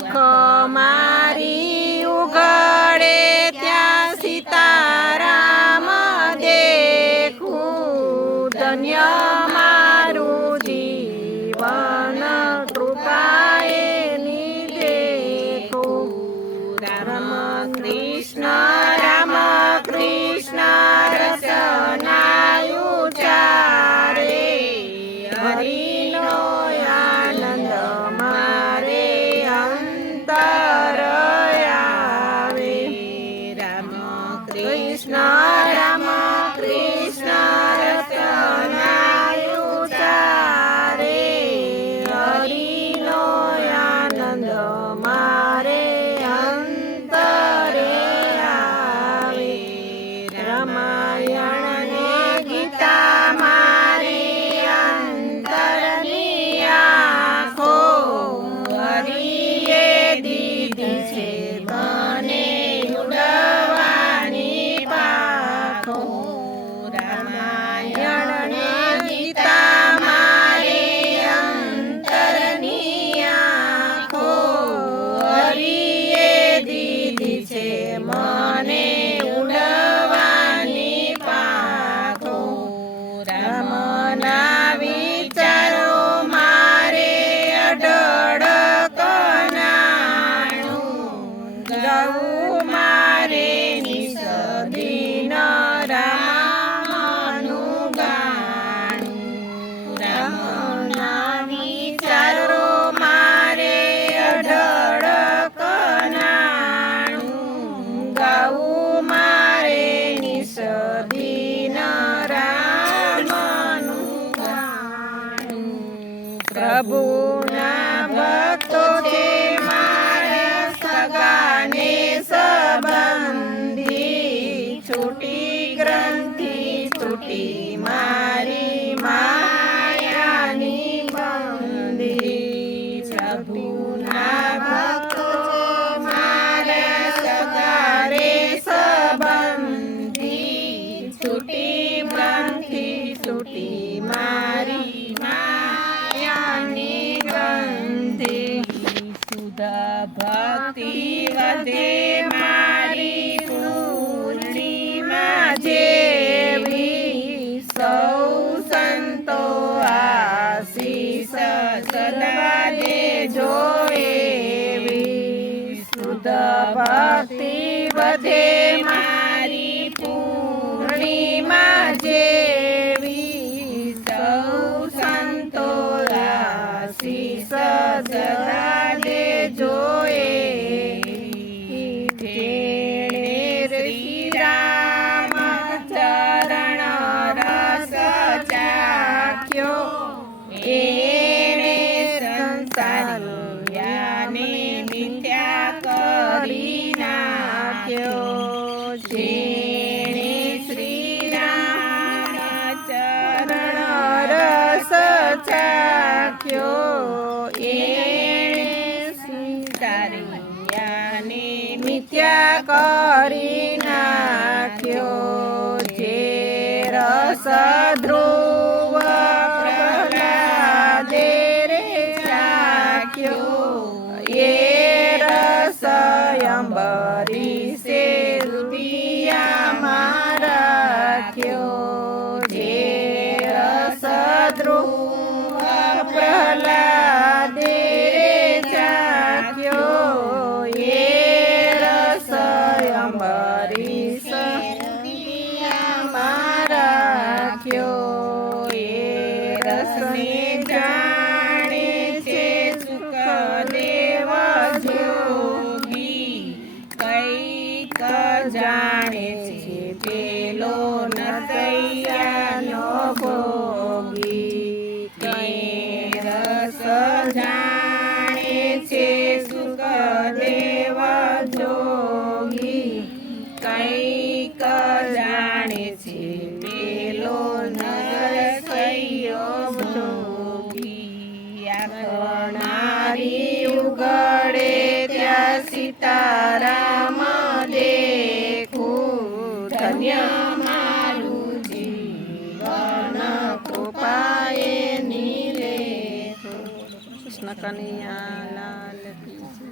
આંખો મારી ઉઘડે ત્યાં સીતારામ દેખું, ધન્ય મારું જીવન કૃપાએ નિદેખું. રામ કૃષ્ણ રચના ઉચારે, હરિનો આનંદ મારે અંતર આવે. રામ કૃષ્ણ રચના ઉચારે, હરિનો આનંદ મારે અંતરે આવે. રામાયણ ને ગીતા મારી અંતરની આંખો, હરિએ દીધી છે મને ઉડવાની પાંખો. રામાયણ ને ગીતા મારી અંતરની આંખો, હરિએ દીધી છે મને ઉડવાની પાંખો. રામના વિચારો મારે અઢળ કનાણું, ગાવું મારે નિસદિન રામનું ગાણું. રામના વિચારો મારે અઢળ કનાણું, ગાવું મારે નિસદિન રામનું ગાણું. પ્રભુના ભક્તો છે મારા સગાને સંબંધી, છૂટી ગ્રંથિ તૂટી મારી માયાની બંધી. પ્રભુના ભક્તો મારા સગારે સંબંધી, છૂટી ગ્રંથિ તૂટી મારી માયાની ગ્રંથિ. શુદ્ધ ભક્તિ વધે મારી પૂર્ણિમા જેવી, સૌ સંતો આશીષ સદા દેજો એવી. શુદ્ધ ભક્તિ વધે મારી પૂર્ણિમા જેવી, સૌ સંતો આશીષ સદા દેજો એવી. જેણે શ્રી રામ ચરણ રસ ચાખ્યો, એણે સંસારિયાને મિથ્યા કરી નાખ્યો. જેણે શ્રી રામ ચરણ રસ ચાખ્યો, એણે સંસારિયાને મિથ્યા કરી નાખ્યો. જે રસ ધ્રુવ પ્રહલાદે રે ચાખ્યો, એ રસ અંબરીશે હૃદયમાં રાખ્યો. જે રસ ધ્રુવ પ્રહલાદે રે ચાખ્યો, એ રસ અંબરીશ હૃદયમાં રાખ્યો. એ રસને જાણે છે સુખદેવ જોગી, કઈક જાણે છે પેલો નરકૈયાનો ભોગી. કઈ રસ જાણે છે સુખદેવ જોગી, કઈક જાણે છે પેલો નરકૈયો ભોગી. આંખનારી ઉઘડે ત્યાં સીતારામ દેખું, ધન્ય મારું જીવન કૃપાએ નિલેખું. કૃષ્ણ કનૈયા લાલ કી જય.